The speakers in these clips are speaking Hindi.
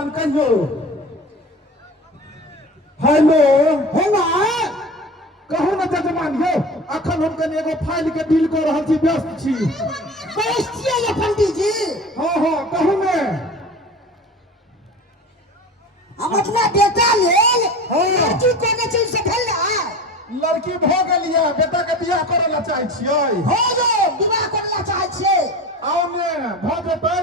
जजमान कहियो हेलो हेलो कहू ना जजमान यो अखन हम कनी एगो फाइल के डील कर रहल छी व्यस्त छी व्यस्त छियै ये पंडित जी हाँ हाँ कहू ने हम अपना बेटा लेल लड़की कोने चीज से भेल लड़की भ गेलिए बेटा के बियाह करे ला चाहे छियै हो जो विवाह करे ला चाहे छियै आओ ने भ जेतै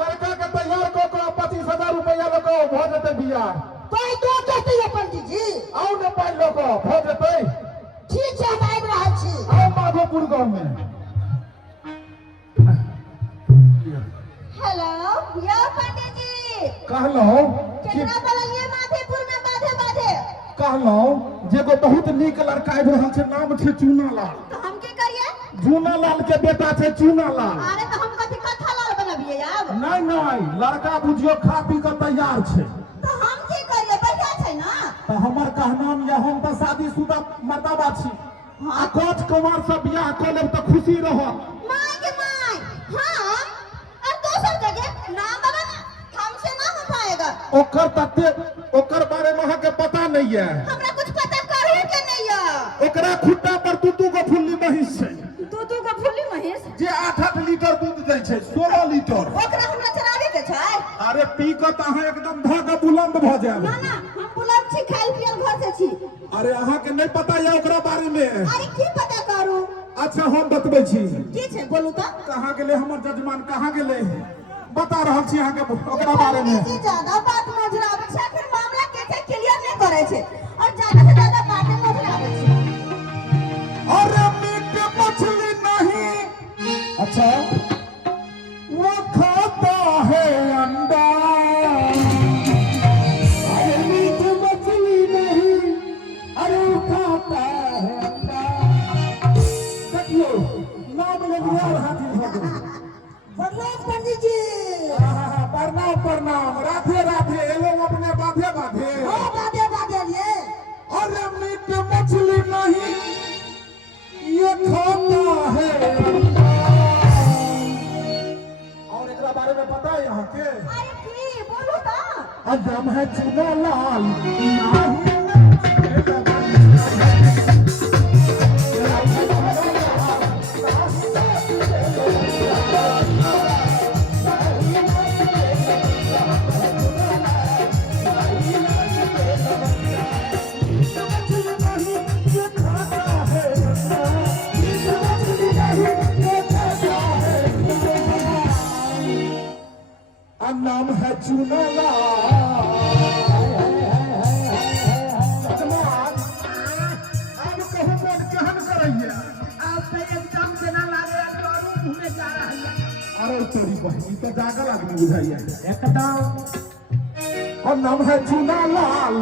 लड़का के तैयार क के 25,000 रुपया ल के भ जेतै बियाह पाई दो कहते ये पंडित जी आओ ने पाई ल के भ जेतै ठीक है हम आबि रहल छी आओ माधोपुर गांव में हेलो यो पंडित जी कहलो केकरा बोललिए माधेपुर में बाधे कहलो जेगो बहुत नीक लड़का आबि रहल छै नाम छै चूनालाल तो हम के करिए चूनालाल के बेटा छै चूनालाल अरे तो हम कथि कथा लाल बनबिए अब नहीं लड़का बुझियो खा पी के तैयार छै तो हम की करिए बढ़िया छै ना तो हमर कहनाम या हम तो शादीशुदा मर्दाबा छी आ कोच कुमार से बियाह क लेब तो खुशी रह माय के माय हम और दोसर जगह नाम बाबा हमसे ना हो पाएगा ओकर तते ओकर बारे में के पता नहीं है हमरा कुछ पता करे के नहीं है ओकरा खुट्टा पर तू को फुल्ली महिष छै तू का फुल्ली महेश जे 8 लीटर दूध दै छै 16 लीटर ओकरा हमरा चराबे के छै अरे पी के त अहाँ एकदम भाग बुलंद भ जाएब ना ना हम बुलंद छी खाइल पियल घर से छी अरे अहाँ के नहीं पता है ओकरा बारे में अरे की पता करू अच्छा हम बतबै छी की छै बोलू तो कहाँ गेले हमर जजमान कहाँ गेले बता रहल छी अहाँ के ओकरा बारे में जी ज्यादा बात मजरावे छै फिर मामला के क्लियर नहीं करे छै और ज्यादा से ज्यादा बातें मजरावे छै अरे मीट मछली नहीं अच्छा वो खाता है अंडा अरे मीट मछली नहीं अरे वो खाता है अंडा देखियो नाम ले बिहार हाथी हो गए प्रणाम पंडित जी प्रणाम राधे राधे ये लोग अपने बाधे हाँ बाधे ये अरे मीट मछली नहीं ये खाता है अंडा और एकरा बारे में पता है यहाँ के अरे की बोलू तो अजम है चूनालाल नाम है चूनालाल जजमान अब कहूँ मन कहन करैया आप पे एकदम देना लागे और घूमे जा रहा है अरे तेरी बहनी तो जागल आदमी बुझाइया एकदम और नाम है चूनालाल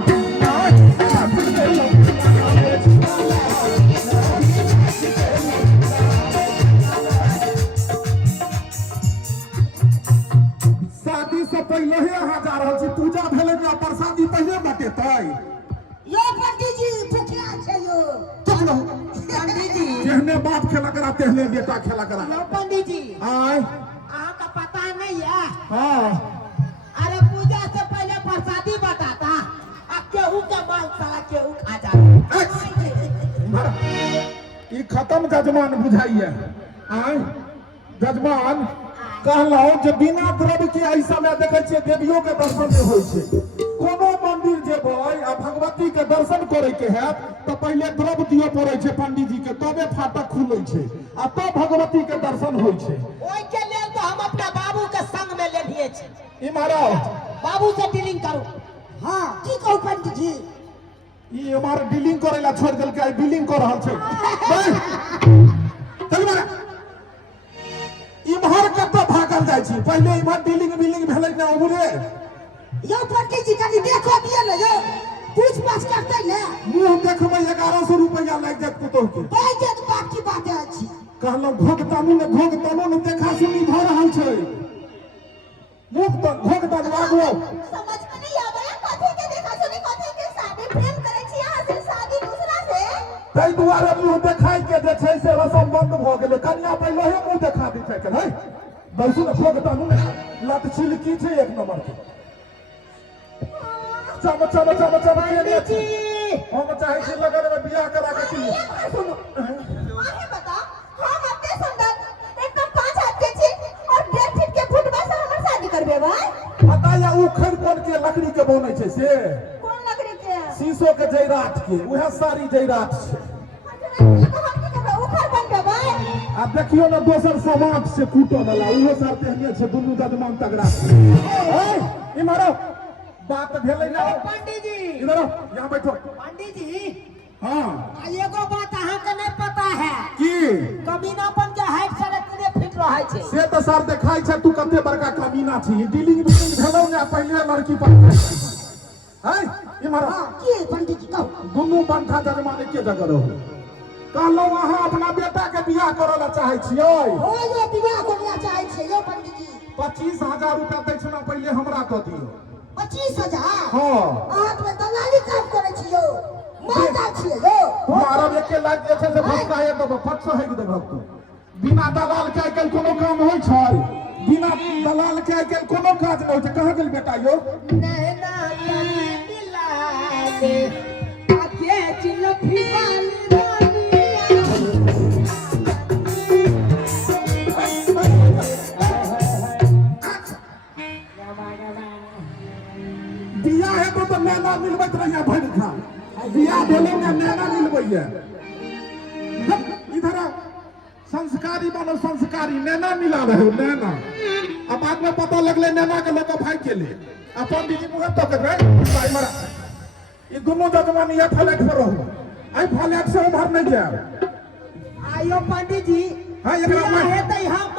शादी से पहले ही अहाँ जा रहल छी पूजा भेले ना प्रसादी पहले बटेतै यो पंडित जी फुकिया छै यो चलो पंडित जी जेहने बाप खेला करा तेहने बेटा खेला करा यो पंडित जी आय आप का पता नहीं है हाँ अरे पूजा से पहले प्रसादी बताता अब केहू के माल साला केहू खा जाता ई खत्म जजमान बुझाइए आय जजमान कहलहुँ जे बिना द्रव्य के ऐसा में देखे छियै देवियों के दर्शन नहीं होइ छै कोनो मंदिर जेबै आ भगवती के दर्शन करे के है तो पहले द्रव्य दियो पड़े छै पंडित जी के तबे फाटक खुले छै आ तब भगवती के दर्शन होइ छै ओइ के लेल तो हम अपना बाबू के संग में लेलिए छी ई महाराज बाबू से डीलिंग करू हाँ की कहू पंडित जी ई हमारे डीलिंग करे ला छोड़ देलकै आई बिलिंग कर रहल छै चल मारा इम्हर कतौ भागल जाइ छी पहले इम्हर डीलिंग भेलै ना उमरे यो पंडित जी कनी देखो दिए ना यो पूछ पाछ करते ना मुंह देखबै 1100 रुपया लाग जात पुतोह के पाई देत बाकी बात अछि कहलहुँ घोग तानू ने देखा सुनी भ रहल छै मुख तो घोग तानू आगो समझ में नहीं आवे कथि के देखा सुनी कथि के शादी प्रेम करे छी यहाँ से शादी दूसरा से ताहि दुआरे मुंह देखाई के जे छै से रसम बंद भ गेलै कन्या पहिले मुंह देखा दै छै के है बैसू ने घोग तानू ने लत छिलकी छे एक नंबर के चम चम चम चम के जी हम चाहे छी लगन में बियाह करा के की सुनो आगे बता हम अपने सुंदर एकदम 5 हाथ के छी और 1.5 फीट के फुटबॉल से हमर शादी करबे भाई पता या उखड़ कोन के लकड़ी के बनै छै से कौन लकड़ी के शीशो के जैरात के उहे सारी जैरात छै उखड़ बनबे भाई अब देखियो ना दोसर समाज से कूटो वाला उहो सर तेहने छै दुनू जजमान तगड़ा ए इमरो बात भेलै ना पंडित जी इधर यहाँ बैठो पंडित जी हाँ एगो बात अहाँ के नहीं पता है की कमीनापन के हाइट साढ़े 3 फीट रहे छे से तो सर देखाई छै तू कते बड़का कमीना छी डीलिंग बिलिंग भेलौ ना पहले लड़की पर है इमरो की पंडित जी कहू दुनू बंठा जजमान के जगह रहू कहलौ अहाँ अपना बेटा के बियाह करल चाहै छियै हो ये विवाह करना चाहे छे यो पंडित जी 25,000 रुपया दक्षिणा पहले हमरा दऽ दियौ 25,000 हाँ अहाँ तो दलाली काम करे छियो माता छियो यो मारब एके लाख जे छै से भक्ता है तो फटसँ हैक देबह तू बिना दलाल के आइकाल्हि कोनो काम होइ छै बिना दलाल के आइकाल्हि कोनो काज नहि होइ छै कहाँ गेल बेटा यो नैना तनी मिला दे आके चिलफी वाली बियाह हेतौ तऽ नैना मिलबैत रहिए भरि खा बियाह भेलै ने नैना मिलबैया इधर संस्कारी बनो संस्कारी नैना मिला रहे हो नैना अब बाद में पता लगले नैना के लोग भाग गेले अपन दीदी मुँह तो कर भाई मरा ये दोनों जजमान ये फ्लैट पर रहो आई फ्लैट से उधर नहीं जाए आयो पंडित जी हाँ एकरा में हेतै हम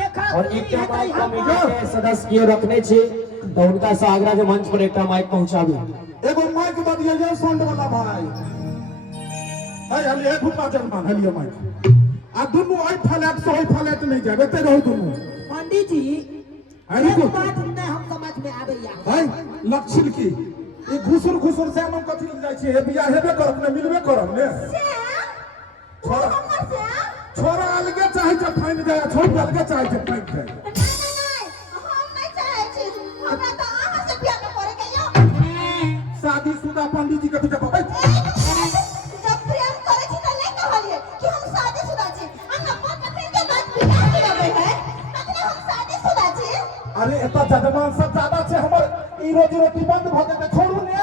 देखा और एक माइक कमेटी के सदस्य के रखने छे तो उनका से आगरा के मंच पर एक माइक पहुंचाबी एगो माइक बदिए साउंड वाला भाई आई हलिए भूपा जजमान हलिए माइक आ दोनों आई फ्लैट से आई फ्लैट नहीं जाए एते रहो दोनों पंडित जी अरे एक को बात नहीं हम समझ में आबैया भाई लक्षिल की ये घुसुर से हम कथि जाय छी हे बियाह हेबे करब ने मिलबे करब ने छोरा छोरा अलगे चाहे छै फाइन जाय छोड़ अलगे चाहे छै फाइन जाय शादीशुदा पंडित जी के पीछे पकड़ अरे एता जजमान सब ज्यादा छै हमर ई रोजी रोटी बंद भ जेतै छोड़ू ने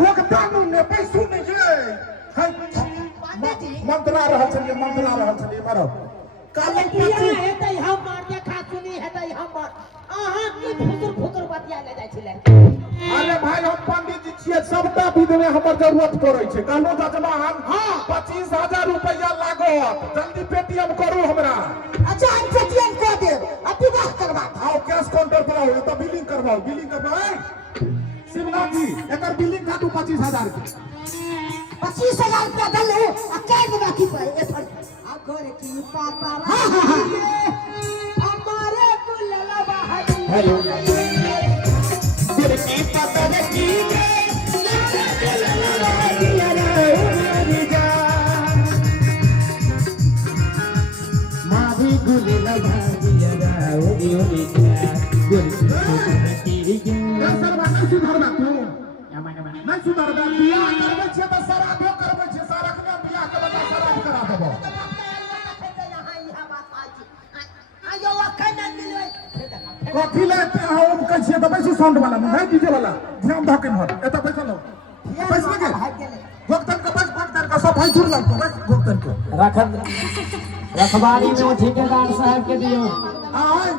भोग दानू ने पैसू ने जे मंत्रा रहल छलिए मारो काले पति हेतै हम देखा सुनी हेतै हम अहाँ की फुकुर बतिया ले जाइ छिले अरे भाई हम पंडित जी छियै सबटा विध में हमर जरूरत पड़ै छै कहलो जजमान हां 25,000 रुपया लागत जल्दी पेटीएम करू हमरा अच्छा हम पेटीएम कर देब अब विवाह करबा आओ कैश काउंटर पर आओ तो बिलिंग करवाओ शिवनाथ जी एकर बिलिंग काटू 25,000 के 25,000 रुपया दले आ कह देबा की पर अगर की पापा हमारे कुलला बहादी हेलो मावी गुले लगा दिया राउडी ओडी का नहीं सुधरबा बियाह करबै छै त शराबो करबै छै सारा के बियाह के बता शराब करा देबो कथी लेते हम कहै छियै त पैसे साउंड वाला नहीं है डीजे वाला ध्यान ध के मत एता पैसा लो पैसा के भक्तन के बस भक्तन का सब भाई जुड़ लगतो बस भक्तन के रखवाली में ठेकेदार साहब के दियो आय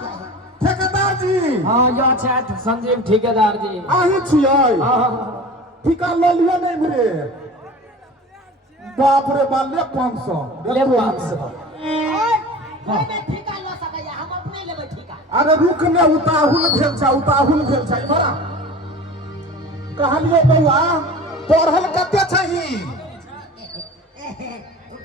ठेकेदार जी हां यो छथि संजीव ठेकेदार जी आही छियै हां ठिका ले लियो नहीं मेरे बाप रे बाप ले 500 ले 500 मैं ठिका ल सकैया हम अपने लेबै ठिका अरे रुक ने उताहुल भेल छै इमरा कहलियो बौआ पढ़ल कते छही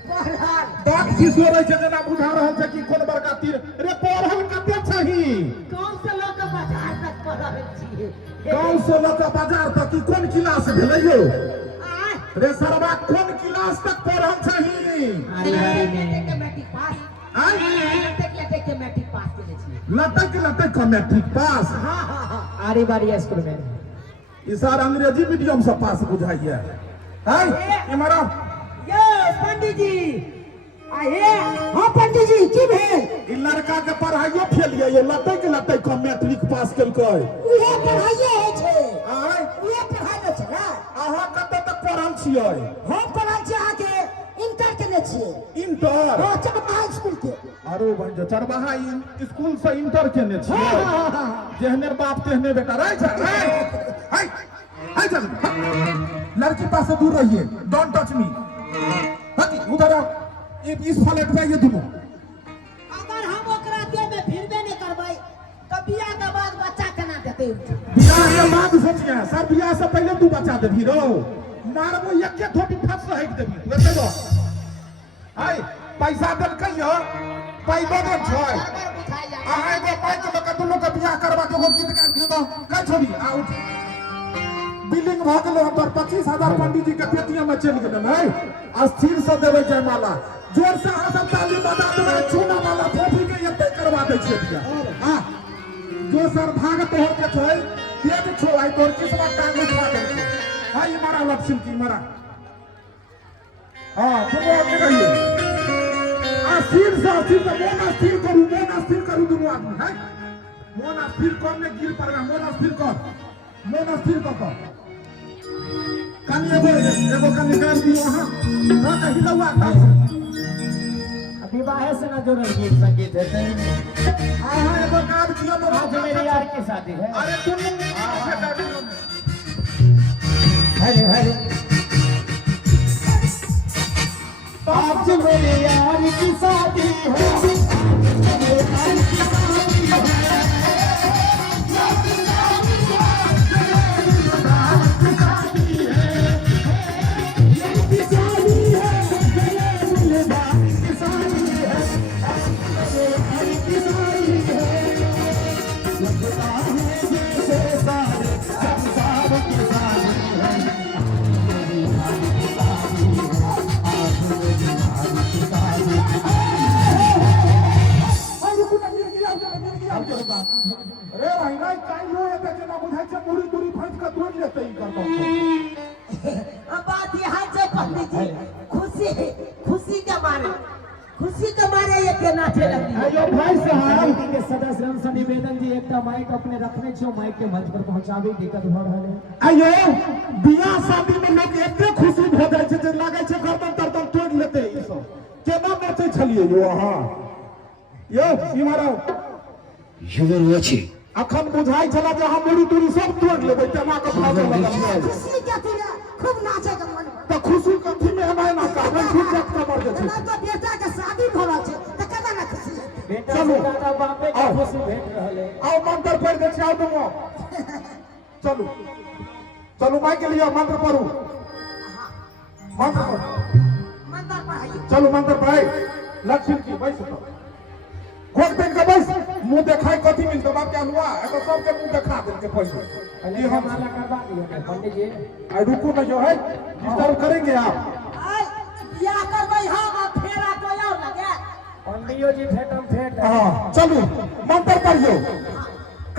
पढ़ल दांत खिसोरै छै जेना बुझा रहल छै कि कोन बड़का तीर रे पढ़ल कते छही गांव से लोग बाजार तक पढ़ल छी गांव से लऽ कऽ बाजार तक की कोन क्लास भेलै यौ रे सरवा कौन क्लास तक पढ़ल छही लटक के मैट्रिक पास आय लटक के मैट्रिक पास केले छी लटक का मैट्रिक पास हां हां हां आरी बारी स्कूल में ई सार अंग्रेजी मीडियम से पास बुझाइए है इमरा यो पंडित जी आहे हां पंडित जी की भेल ई लड़का के पढ़ाइयो फेल ये लटक का मैट्रिक पास केलकै उहे पढ़ाइए है छे आय उहे पढ़ाई न छला अहाँ कतऽ तक पढ़ल छियै हम पढ़ल छी आके इंटर केने छियै इंटर हां चरबहा स्कूल के आरो बंजो चरबहा स्कूल से इंटर केने छियै जेहने बाप तेहने बेटा रह जा हाय चल लड़की पास से दूर रहिए डोंट टच मी हट उधर आओ इस फलक जाइए दोनों अगर हम ओकरा के में फिरबे नहीं करबै त बियाह के बाद बच्चा केना देतै बियाह के बाद सोचिए सर बियाह से पहले तू बच्चा देबी रो मारबो एके थोपी फस हट देबी तू एते रो हाय पैसा देलकै यो पैदो दे छै अगर बुझाई जाए अहाँ एगो पैक के दुनू के बियाह करबा के एगो गीत गा दियो तो का छोड़ी आउट बिल्डिंग भ गेलै हम तोर 25,000 पंडित जी के पेटीएम में चल गेलै है अस्थिर से देबै जयमाला जोर से अहाँ सब ताली बजा देबै चूना वाला फोफी के एते करवा दै छियै बियाह हां जो सर भाग तोहर के छै तेज छो आई तोर किस्मत टांग उठा दे हाय मारा लक्ष्मी की मारा हां तुम आगे रहिए अस्थिर से मन अस्थिर करू दोनों आदमी है मन अस्थिर करने गिर पड़ेगा मन अस्थिर कर कन्या एगो कन्या कर दियो वहां हां कहीं लौआ था विवाह से ना जुड़ल गीत संगीत है हां एगो कार्ड दियो तो आज मेरी यार की शादी है अरे तुम हरे हरे आज मेरे यार की शादी है अरे भाई ना काई लो एते जना बुझाइ छै मुड़ी तुरी फाइट के तोड़ लेतै ई करतो अब बात यहाँ से पंडित जी खुशी के मारे ये केना छे लगती अयो भाई साहब के सदस्य रम से निवेदन जी एकटा माइक अपने रखने छो माइक के मंच पर पहुंचाबे दिक्कत भ रहल है अयो बियाह शादी में लोग एते खुशी भ जाय छै जे लागे छै गर्दन तरदन तोड़ लेतै ई सब केना नाचै छलिए यो अहाँ यो ई मारो युवर अछि अखन बुझाई छला जे हम मुड़ी तुरी सब तोड़ लेबै तना के भाग लगल खुशी के तुला खूब नाचे के मन त खुशी कथी में हमाय ना का मैं खुद जब कमर दे छै ना तो बेटा के शादी भ रहल छै त केना ना खुशी हेतै बेटा से दादा बापे के खुशी भेट रहल है आओ मंत्र पढ़ दे छै आओ तुम चलो चलो माई के लिए मंत्र पढ़ो मंत्र मंदिर पढ़ाइए चलो मंत्र पढ़ाई लक्ष्मी की बैठ तो खोल देन के बैठ मुंह देखाई कथी मिलते बाप के हुआ एगो सब के मुंह देखा देन के पहले पहले हम माला करवा दिए पंडित जी आ रुको ना जो है डिस्टर्ब करेंगे आप आई बियाह करबै हम आ फेरा कोई और लगे पंडियो जी फेटम फेट हां चलो मंत्र पढ़ियो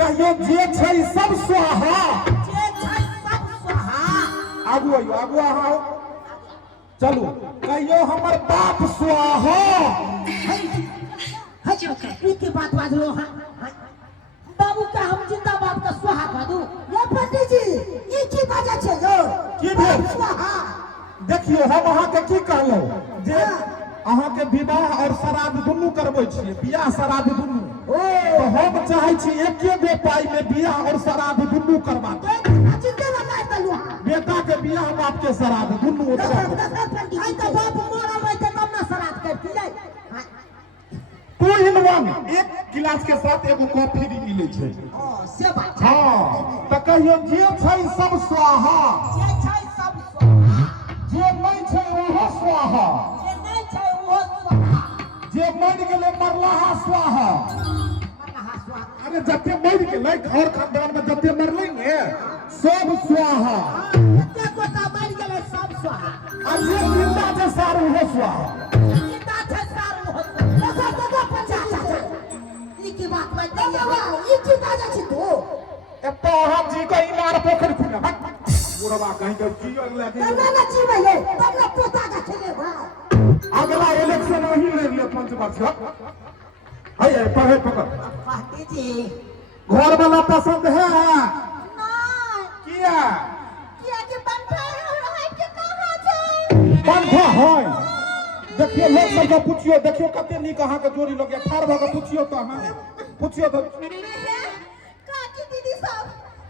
कहियो जे छै सब स्वाहा जे छै सब स्वाहा आगू आओ चलो कहियो हमर बाप स्वाहा ई की बात बाजलो हां बाबू का हम जिंदा बाप का स्वाहा बादू ये पंडित जी ई की बाजा छै यो की भेल स्वाहा देखियो हम अहाँ के की कहलौ जे अहाँ के विवाह और श्राद्ध दुनू करबै छियै बियाह श्राद्ध दुनू तो हम चाहै छी एके गो पाई में बियाह और श्राद्ध दुनू करबा जिंदे ना मार देलु बेटा के बियाह बाप के श्राद्ध दुनू पंडित आई तो बाप मरल है त तब ना श्राद्ध करती जाय 2 in 1 एक गिलास के साथ एगो कॉफी फ्री मिलै छै ओ से बात हां त कहियो जे छै सब स्वाहा जे छै सब स्वाहा जे नहीं छै ओहो स्वाहा जे नहीं छै वो स्वाहा जे मर गेलै मरलाहा स्वाहा मरहा स्वाहा अरे जते मर गेलै घर खानदान में जते मरलै ने सब स्वाहा कते गोटा मर गेलै रहे सब स्वाहा आ जे जिंदा छै सार उहो स्वाहा जिंदा छै सारू हो देखो पंचा ई की बात बता ई जिंदा जा छी तू एतो हम जी को इनार पोखर खुना बुढ़वा कहीं के की लगे ना जी भैया तब ना पोता का खेले बा अगला इलेक्शन वही ले ले 5 वर्ष है पढ़े पकड़ पार्टी जी घर वाला पसंद है नहीं किया किया कि पंखा है के कहां छै पंखा है देखियो लोग सब के पूछियो देखियो कते नीक अहाँ के जोड़ी लगे ठाड़ भ के पूछियो तो अहाँ पूछियो तो काकी दीदी सब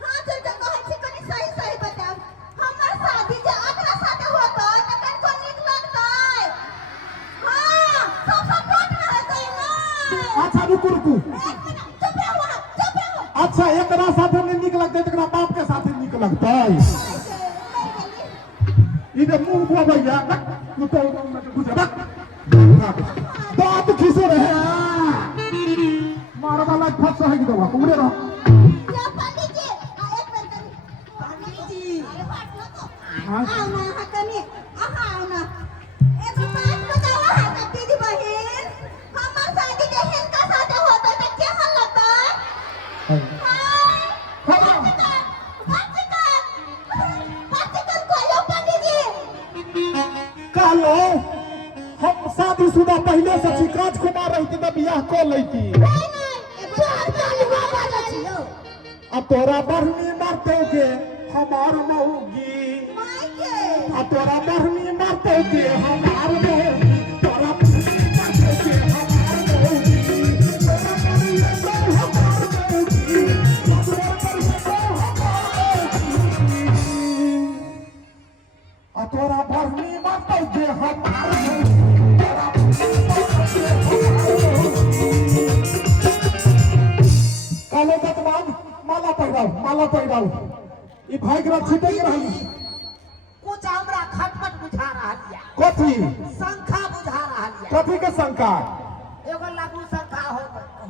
हां जोड़ के कहै छी कनी सही सही बताब हमर शादी जे अगला साथे होतो त कनको नीक लगतै हां सब सपोर्ट में रहतै ना अच्छा रुकू एक मिनट चुप रहो अच्छा एकरा साथे नहीं नीक लगतै तकरा बाप के साथे नीक लगतै इधर मुंह बुआ भैया तू तो गुजरा बात खिसे रहे मार वाला फंस है कि दवा उड़े रहो या पंडित जी एक मिनट कनी पंडित जी अरे बात ना तो आओ ना कनी आओ ना एक बात बताओ है ना दीदी बहन हमर शादी जे हिनका साथे होतो त केहन लगतै कहलो हम शादीशुदा पहले से छी राजकुमार रहती त बियाह कर लेती अब तोरा बहनी मरते के हमार मौगी अब तोरा बहनी मरते के हमार मौगी तोरा बहनी मरते के हमार मौगी तोरा बहनी मरते के हमार मौगी तोरा बहनी मरते के हमार मौगी अब तोरा बहनी मरते के हमार मौगी तोरा बहनी मरते के हमार मौगी कालो बदमान माला पहिराओ ई भाई के छिटे के रहली कुछ हमरा खटपट बुझा रहा लिया कथी शंखा बुझा रहा लिया कथी के शंका एगो लघु शंखा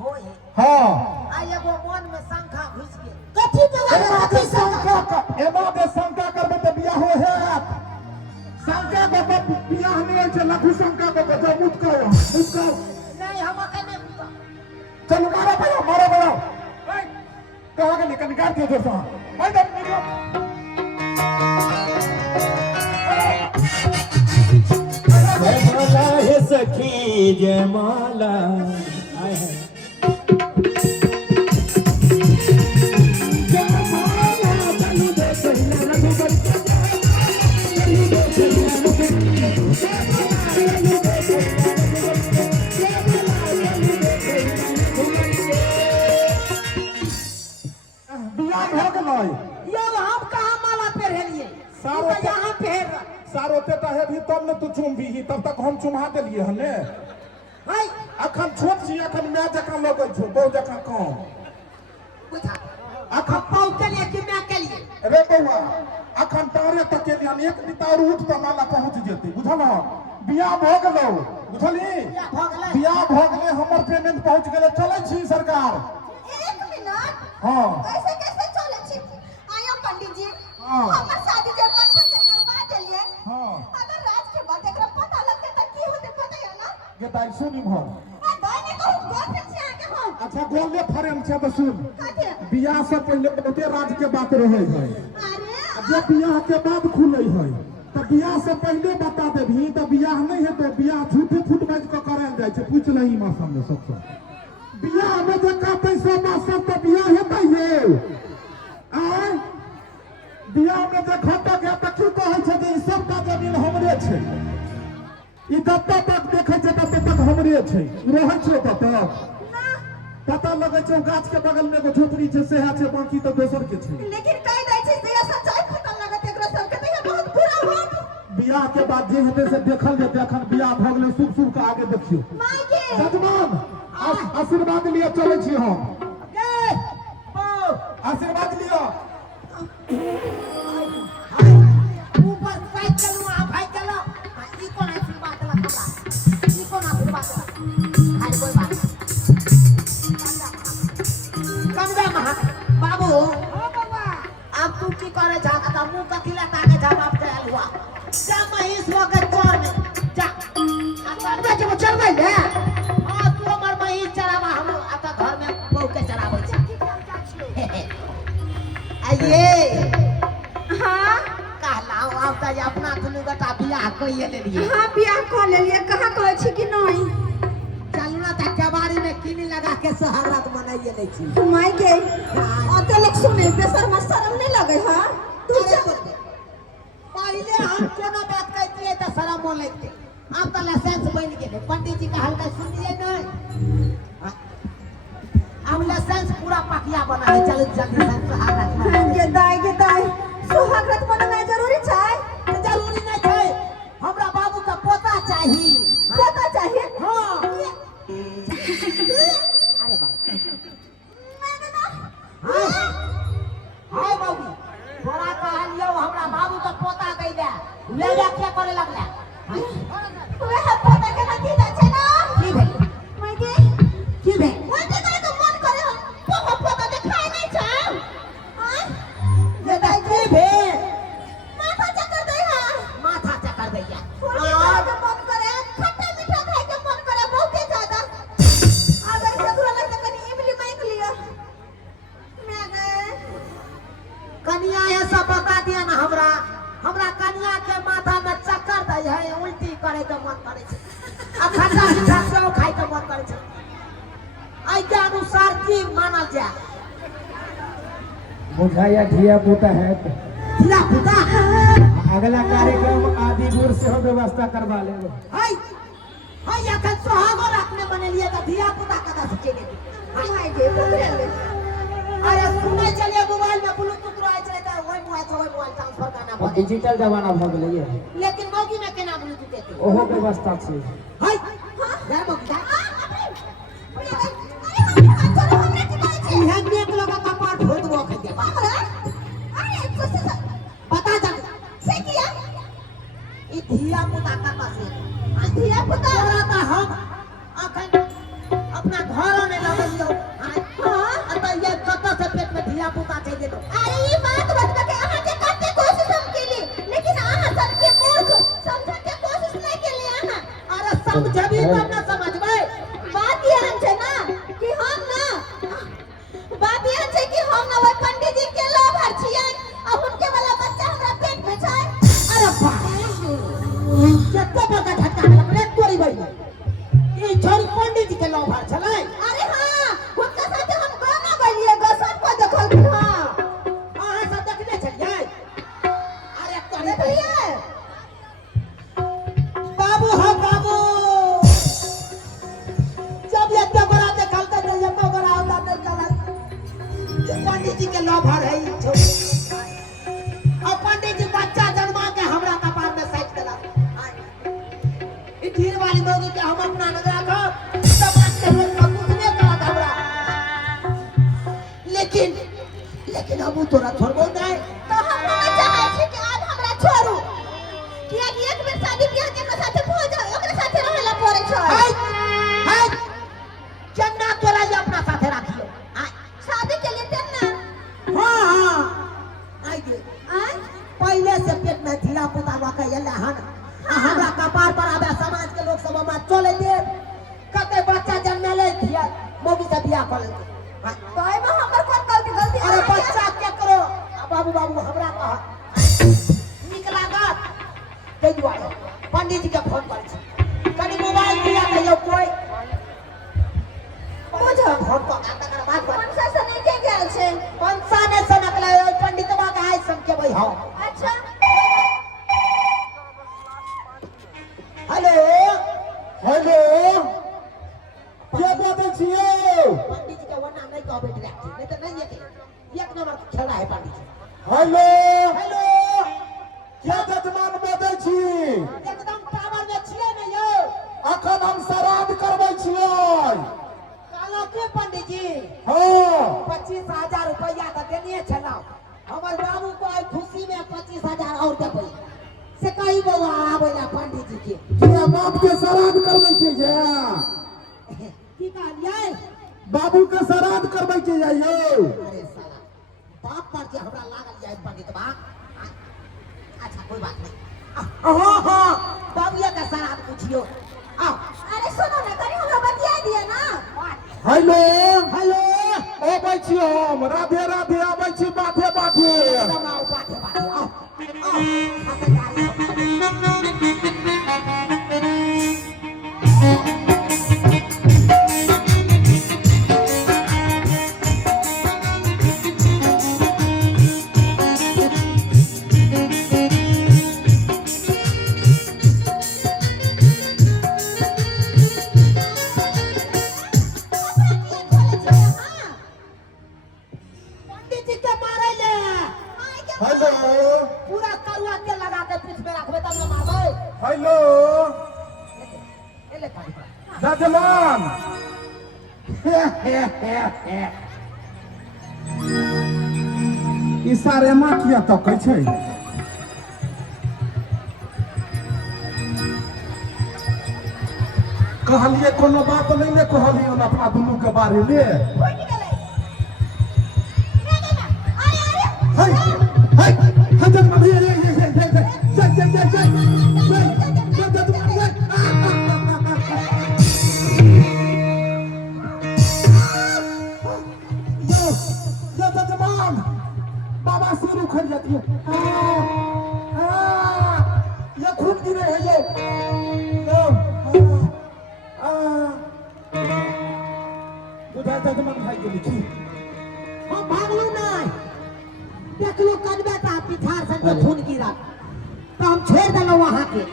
होई हां आ एगो मन में शंखा घुस गेल कथी पे एमा के शंका करबे त बियाह हो है शंका के बियाह नहीं छै लघु शंका के जो मुटका नहीं हम कने चल मारो बड़ा कहाँ के निकल निकाल दियो जोर से भाई दम निकलो जयमाला है सखी जयमाला आय है बियाह हो गेलै ये हम कहां माला पहनलिए सारो तो यहां पहन सारोते त है भी तब न तू चुमबीही तब तक हम चुमा देलिए हने है अखन छोट छी अखन मैं जकां लगै छौ बहु जकां कम बुझा अखन पाउ के लिए कि मैं के लिए रे बउआ अखन तारे तक के लिए हम एक बितार उठ त माला पहुंच जेतै बुझल बियाह भ गेलौ बुझली भ गेलै बियाह भ गेलै हमर पेमेंट पहुंच गेलै चलै छी सरकार एक मिनट हां ऐसे कैसे चले छी आया पंडित जी हाँ। हमर शादी जे पंखा से करवा देलिए हां अगर रात के बाद एकरा पता लगते त की होते पता है ना गे दाई सुनी भर आ दाई ने कहू गर्लफ्रेंड से आके हम अच्छा गोले फरेम छै त सुन काथे बियाह से पहले बहुते राज के बात रहे है अरे जब बियाह के बाद खुले है तो बियाह से पहले बता देभी तो बियाह नहीं है तो बियाह झूठे फूट बाज के करायल जाय छै पूछ लही मौसम में सबसे बियाह में जे कहते सब सब तो बियाह हेतै ये आय बियाह में जे खटक है त की कहै छै जे ई सबटा जमीन हमरे छै ई कत्ता तक देखै छै तत्ते तक हमरे छै रहै छै तत्ते पता लगे छै गाछ के बगल में एगो झोपड़ी छै सेहा छै बाकी तो दोसर के छै लेकिन कह दै छी से सच्चाई पता लगत एकरा सब के त बहुत बुरा होत बियाह के बाद जे हेतै से देखल जेतै अखन बियाह भ गेलै शुभ शुभ के आगे देखियो माय के जजमान आशीर्वाद लिया चलै छी हम के पाउ आशीर्वाद लिया ऊपर फाइट चलू आ भाई चलो ई कोन आशीर्वाद ला ई कोन आशीर्वाद ला हाय कोई बात कमदा महा बाबू ओ बाबा अब तू की करे चाहता मुंह कथिला ताके जा बाप के हुआ जा महिष हो के चोर में जा आता जब चढ़बै ले हां तू हमर महिष चरावा हम आता घर में बहू के चराबै छै आइए हाँ कहलाओ अब त अपना दुनू गोटा बियाह कइए लेलिए हाँ बियाह कर लेलिए कहाँ कहै छी कि नहीं चलू ना त केवाड़ी में किनी लगा के सोहागरात मनाइए ले छी माय के अते लोग सुने बेसर में शर्म नहीं लगे हां तू चल पहले हम कोनो बात कहतिए त शर्म मन लगते अब त लाइसेंस बन गेले पंडित जी का हल्का सुनिए नहीं अब लाइसेंस पूरा पकिया बना है चल जल्दी से सोहागरात मनाइए के दाई सुहागरात मनाना जरूरी छै जरूरी नहीं है हमरा बाबू का पोता चाहिए पता चाहिए हां अरे बा हाय बाबू तोरा कहलियो हमरा बाबू का पोता दैले ले जा के करे लगला वह पता के नहीं दै छै ना की भेल माय के की भेल ओते करे तो मन करे हम पता देखाई नहीं छै हां ये दाई की भेल माथा चक्कर दे हां माथा चक्कर दैया आज मन करे खट्टा मीठा खाए के मन करे बहुत ज्यादा अगर ससुर लग त कनी इमली मांग लियो मैं गए कन्या है सब बता दिया ना हमरा कन्या के माथा में चक्कर दै है उल्टी करे के मन करे छै आ खट्टा मीठा सेहो खाए के मन करे छै आई के अनुसार की मानल जाए बुझाया धिया पुता है तो धिया पुता अगला कार्यक्रम आदि दूर से हो व्यवस्था करवा लेंगे हाय हाय अखन सोहागो रखने बनेलिए त धिया पुता कदा से चले गेल माय के पकड़ ले अरे सुने चलिए मोबाइल में ब्लूटूथ रहे छै त ओइ मोबाइल ट्रांसफर करना पड़े डिजिटल जमाना भ गेलै ये लेकिन मौगी में केना ब्लूटूथ देते ओहो व्यवस्था छै हाय जा मौगी जा इहे नेक लोग का पार भोट वो ख दे बता जा से किया ई धिया पुता कता से धिया पुता तोरा त हम अखन अपना घर में लगलियो हां अत ये कता से पेट में धिया पुता चल गेलो अरे ये बात बता के अहाँ के करते कोशिश हम केली लेकिन अहाँ सबके मूर्ख समझे के कोशिश नहीं केली अहाँ अरे समझबी तब ना समझबै बात ये छै ना कि हम ना बात ये छै कि हम ना वो पंडित जी के लोभर छियै आ उनके वाला बच्चा हमरा पेट में छै अरे बाप कत्ते बड़का झटका लग रे तोरी भाई ई छोरी पंडित जी के लोभर छलै अरे हां उनका साथे हम गाना गइलिए गसन को देखल हां अहाँ सब देखने छलियै अरे तोरे देखलिए बाबू हो बाबू जब ये बड़ा देखल त ये बड़ा होला देखल पंडित जी के लोभर है ई छोरी और पंडित जी बच्चा जन्मा के हमरा कपार में साइड देला ई धीर वाली मौगी के हम अपना नजर रखब सब बात के लोग कुछ नहीं करत हमरा लेकिन अब तोरा छोड़बो नहीं तो हम नहीं चाहै छी कि आज हमरा छोड़ू किया कि एक बेर शादी बियाह के साथे हो जाए ओकरे साथे रहेला पड़े छै हाय हाय केना तोरा ये अपना साथे राखियो हाय शादी के लिए तेना हां आई गे आय पहले से पेट में धिया पुता लके एले हन आ हमरा कपार पर आबे समाज के लोग सब हमरा चले दे कते बच्चा जन्मेले धिया मौगी से बियाह कर ले भाई में हमर कोन गलती अरे बच्चा के करो बाबू बाबू हमरा कह निक लागत तै दुआरे पंडित जी के फोन कर छी कनी मोबाइल दिया कहियो कोई बुझो फोन को तकर बाद पंसा से नहीं के गेल छै पंसा ने से नकले पंडितवा के आइ सम के भाई हो अच्छा हेलो हेलो क्या बात छियै पंडित जी के वरना नहीं कहबे डायरेक्ट नहीं तो नहीं ये एक नंबर खेला है पंडित जी हेलो हेलो क्या जजमान बजै छी एकदम टावर में छिए न यौ अखन हम श्राद्ध करबै छियै काला के पंडित जी हाँ 25,000 रुपया तो देने छला हमर बाबू को आई खुशी में 25,000 और देबै से कई बौआ आबेला पंडित जी के क्या बाप के श्राद्ध करबै छी जे की कहलियै बाबू के श्राद्ध करबै छी यौ अरे साला बाप पर के हमरा लागल जाय पंडित बा अच्छा कोई बात नहीं। हाँ हाँ बाबूया का सलाम पूछियो। आओ अरे सुनो ना कहीं हमरा बतिया दिया ना। हेलो हेलो अबै छी हम राधे राधे अबै छी बाधे बाधे एकदम आओ पाठे पाठे आओ पंडित जी के मारे ले हेलो पूरा करुआ तेल लगा के पीठ में रखबे तब न मारबै। हेलो एले पानी जजमान ई सारे माँ किया तकै छै कहलिए कोनो बात नहीं ने कहलिए अपना दुनू के बारे में फूट गेलै। अरे अरे हाय हाय हाय जजमान ये जजमान बाबा सिर उखड़ जाती है ये खून गिरे है ये बुझा जजमान भाई के लिखी हम भागलू नहीं देखलू कनबे ता पिठार सन के खून गिरा तो हम छोड़ देलो वहां के।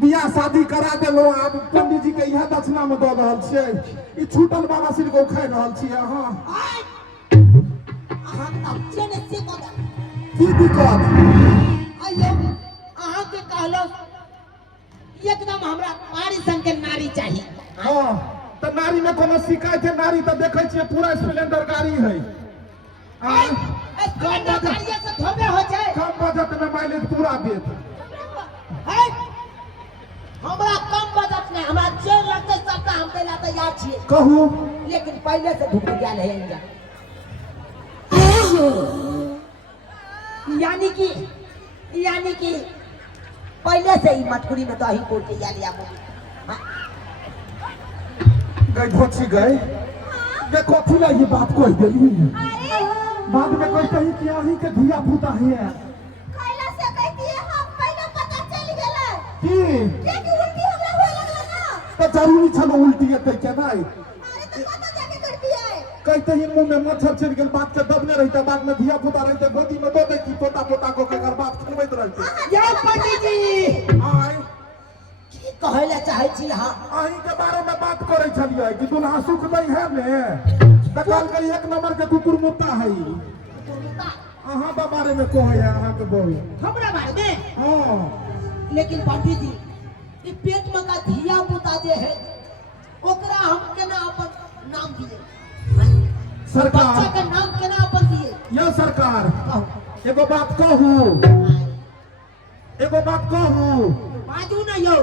बियाह शादी करा देलो आब पंडित जी के यह दक्षिणा में दऽ रहल छियै ई छूटल बाबा सिर को उखाड़ रहल छियै अहाँ अहाँ तब चेने से को की दिक्कत अयो अहाँ के कहलो एकदम हमरा पारी सन के नारी चाहिए। हाँ तो नारी में कोनो शिकायत है नारी तो देखे छियै पूरा स्प्लेंडर गाड़ी है स्प्लेंडर गाड़ी से थोबे हो जाए कम बजट में माइलेज पूरा देत है हमरा कम बजट में हमरा जे लगते सबटा हम देला तैयार छियै कहू लेकिन पहले से ढुक गेल है इंजन। यानी कि पहले से ही मटकुरी में दही कोट के लिया मुझे गई धोची गई देखो थी ये बात कोई देली अरे बाद में कोई कही कि अहीं के धिया पुता है खैला से कहती है हम पहले पता चल गेलै की कि उल्टी हमरा होय लगला ना। तो जरूरी छलो उल्टी एतै के नहीं अरे तो पता जाके करती है। कहते ही मुंह में मच्छर चढ़ गेल बात के दबने रहते बाद में धिया पुता रहते गोदी में दो दे की पोता पोता को के कर बात खिलबैत रहते जय पंडित जी आय की कहले चाहे छी हां अहीं के बारे में बात करे छलिए कि दुल्हा सुख नहीं है ने त कल के एक नंबर के कुकुर मुत्ता है अहाँ के बारे में कहे अहाँ के बोल हमरा बारे में। हां लेकिन पंडित जी ई पेट में का धिया पुता जे है ओकरा हम केना अपन नाम दिए बच्चा सरकार के नाम केना अपन दिए यो सरकार कहू एगो बात कहू बाजू न यो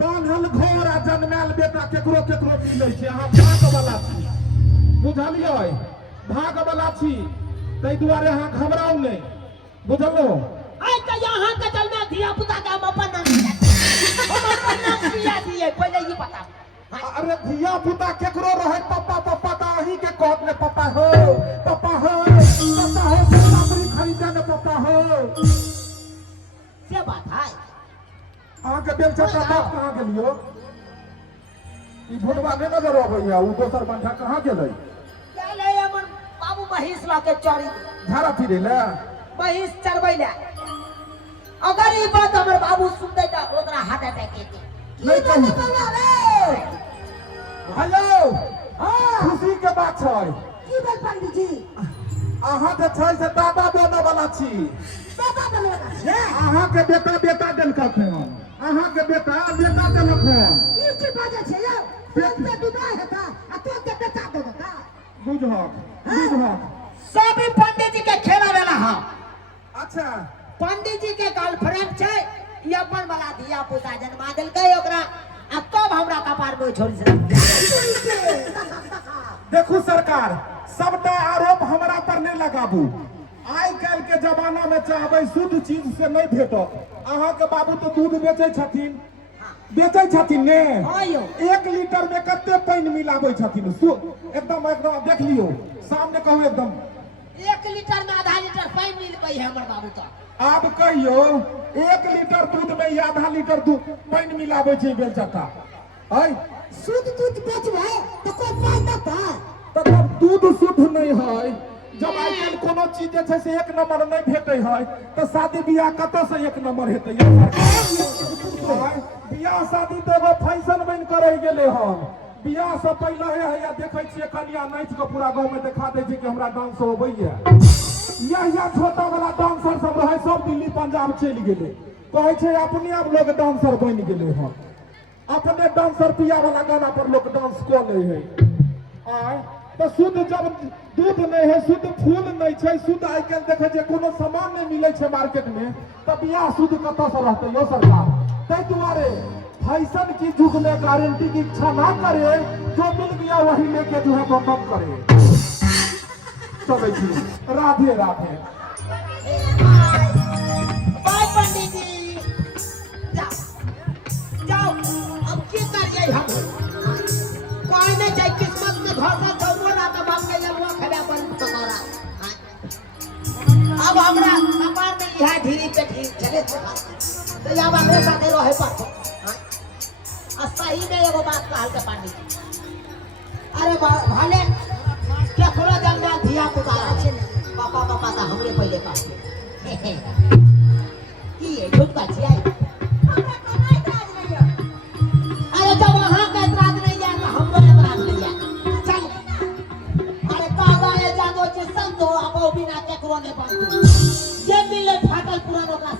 बान्हल घर आ जन्माल बेटा केकरो केकरो मिलै छै अहाँ भाग वाला छी बुझलियै भाग वाला छी ताहि दुआरे अहाँ घबराउ नहीं बुझलो आइ के यहाँ के जन्मे धिया पुता के हम अपन नाम दिए हम अपन नाम दिए पहले ये बता। अरे धिया पुता केकरो रहे पप्पा पप्पा त अहीं के कहत ने पप्पा हो पप्पा नौकरी खरीदे ने पप्पा हो से बात है अहाँ के बेल चक्का बात कहाँ गेलियो ई भोटवा ने नजर अबैया उ दोसर बंठा कहाँ गेलै चले हमर बाबू महिष ला के चोरी झाड़ा फिरे ले महिष चरबै ले अगर ई बात हमर बाबू सुनतै त ओकरा हार्ट अटैक हेतै। नहीं कहू हेलो खुशी के बात छै की भेल पंडित जी अहाँ जे छै से दादा बने वाला छी बेटा बने लगा छै अहाँ के बेटा देलकक हन अहाँ के बेटा देलक हन ई की बाजे छै यौ पेट पे विदाई हेता आ तो के बेटा देलका बुझहक सब ई पंडित जी के खेला वाला है। अच्छा पंडित जी के गर्लफ्रेंड छै ई अपन वाला धिया पुता जन्मा देलकै ओकरा आ कब हमरा कपार में छोड़ से देखू सरकार सबटा आरोप हमरा पर नहीं लगाबू आइ काल्हि के जमाना में चाहबै शुद्ध चीज से नहीं भेटत। अहाँ के बाबू तो दूध बेचै छथिन, बेचै छथिन ने। हाँ यो 1 लीटर में कते पानी मिलाबै छथिन? एकदम एकदम देख लियो, सामने कहू एकदम। 1 लीटर में आधा लीटर पानी मिलबै है हमर बाबू तो। आब कहियो 1 लीटर दूध में या आधा लीटर दूध पानी मिलाबै छै बेचता है? शुद्ध दूध बेचबै तो कोई पाई देता? तब दूध शुद्ध नहीं है। जब आइ काल्हि कोनो चीज जे छै से 1 नंबर नहीं भेटै है तो शादी बियाह कतऽ से 1 नंबर हेतै? बियाह शादी तो एगो फैशन बन कर रह गेलै हन। बियाह से पहले है देखे छियै कनिया नाच के पूरा गाँव में देखा दै छै कि हमरा डांस होबैया। यह छोटा वाला डांसर सब रहे सब दिल्ली पंजाब चलि गेले, कहे छै अपने आप लोग डांसर बन गेले हन। अपने डांसर पिया वाला गाना पर लोग डांस कऽ लै है। आय तो शुद्ध जब दूध नहीं है, शुद्ध फूल नहीं है, शुद्ध आइ काल्हि देखे छै कोनो सामान नहीं मिले छै मार्केट में, तब बियाह शुद्ध कतऽ से रहतै यो सरकार? ताहि दुआरे फैशन की युग में गारंटी की इच्छा ना करे, जो मिल गया वही लेके जो है वो कम करे। चले छी, राधे राधे। बाय पंडित जी, जाओ अब की करिए हम? कोई नहीं जाए किस्मत में घोषणा तो वो ना तो बाप के ललवा खड़ा बन पकड़ा। अब हमरा कपार में यह ढीली पे ठीक चले तो या हमरे साथे रहे पाछो। सही में एगो बात कहल के पंडित जी, अरे भले केकरो जन्म धिया पुता रहे, पापा पापा का हमरे पहले का की है झूठ का छिया। हमरा कोनो इतराज नहीं है। अरे जब वहां का इतराज नहीं है तो हमरो इतराज नहीं है। चल अरे कहवा है जानो जे संतो अब बिना केकरो ने बांधू जे मिले फाटल पुरानो का